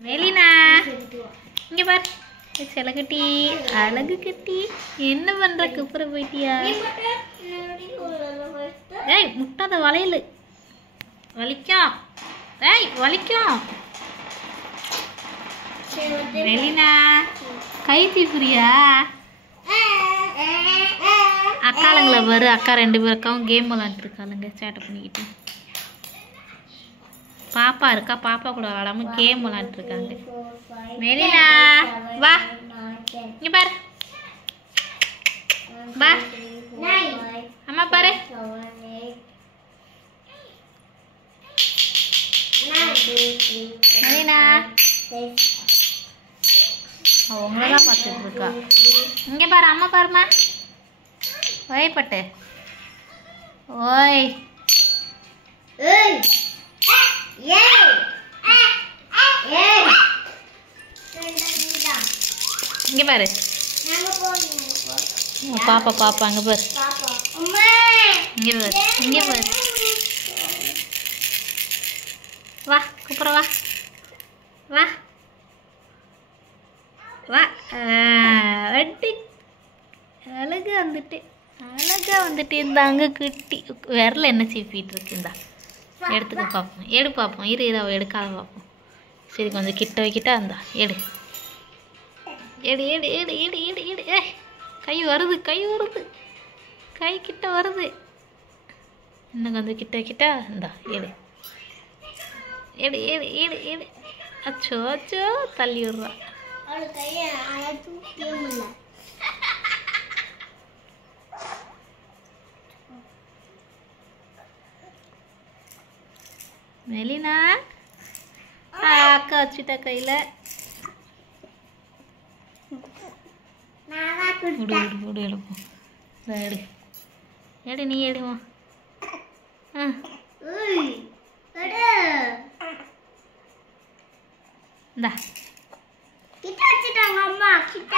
மெலினா இங்க பார் செலகுட்டி அழகு கட்டி என்ன பண்ற குப்புற போயிட்டியா ஏய் முட்டாத வளையல் வலிக்கும் ஏய் வலிக்கும் மெலினா கை தீப்புரியா அக்காளுங்களை பாரு அக்கா 2 பேருக்காவும் கேம் விளாண்டுட்டு இருக்காளுங்க சேட்டை பண்ணிக்கிட்டு பாப்பா இருக்கா பாப்பா கூட விளாடாம கேம் விளாண்டுட்டு இருக்காங்க மெலினா வா இங்க பாரு வா அம்மா பாரு மெலினா உங்களதான் பார்த்துட்டு இருக்கா இங்க பாரு அம்மா பாருமா ஓய் பட்டு ஓய் இங்க பாரு பாப்பா பாப்பா அங்க பாரு இங்க பாரு இங்க பாரு வா கூப்பிட வா வா வா வட்டி அழகா வந்துட்டு இருந்தாங்க குட்டி விரல என்ன சீப்பிட்டு இருக்கு இந்தா எடுத்துக்க பார்ப்போம் எடு பார்ப்போம் இரு அவள் எடுக்காத பார்ப்போம் சரி கொஞ்சம் கிட்ட வைக்கிட்டா இருந்தா எடு எடு எடு எடு எடு எடு எடு ஏ கை வருது கை கிட்ட வருது இன்னும் கொஞ்சம் கிட்ட வைக்கிட்டா இந்தா எடு எடு எடு எடு எடு அச்சோ அச்சோ தள்ளி விடுறா மெலினா அக்கா வச்சுட்டா கையில் விடு எடுப்போம் எடு எடு நீ எடுமா இந்தா கிட்ட வச்சுட்டாங்க அம்மா கிட்ட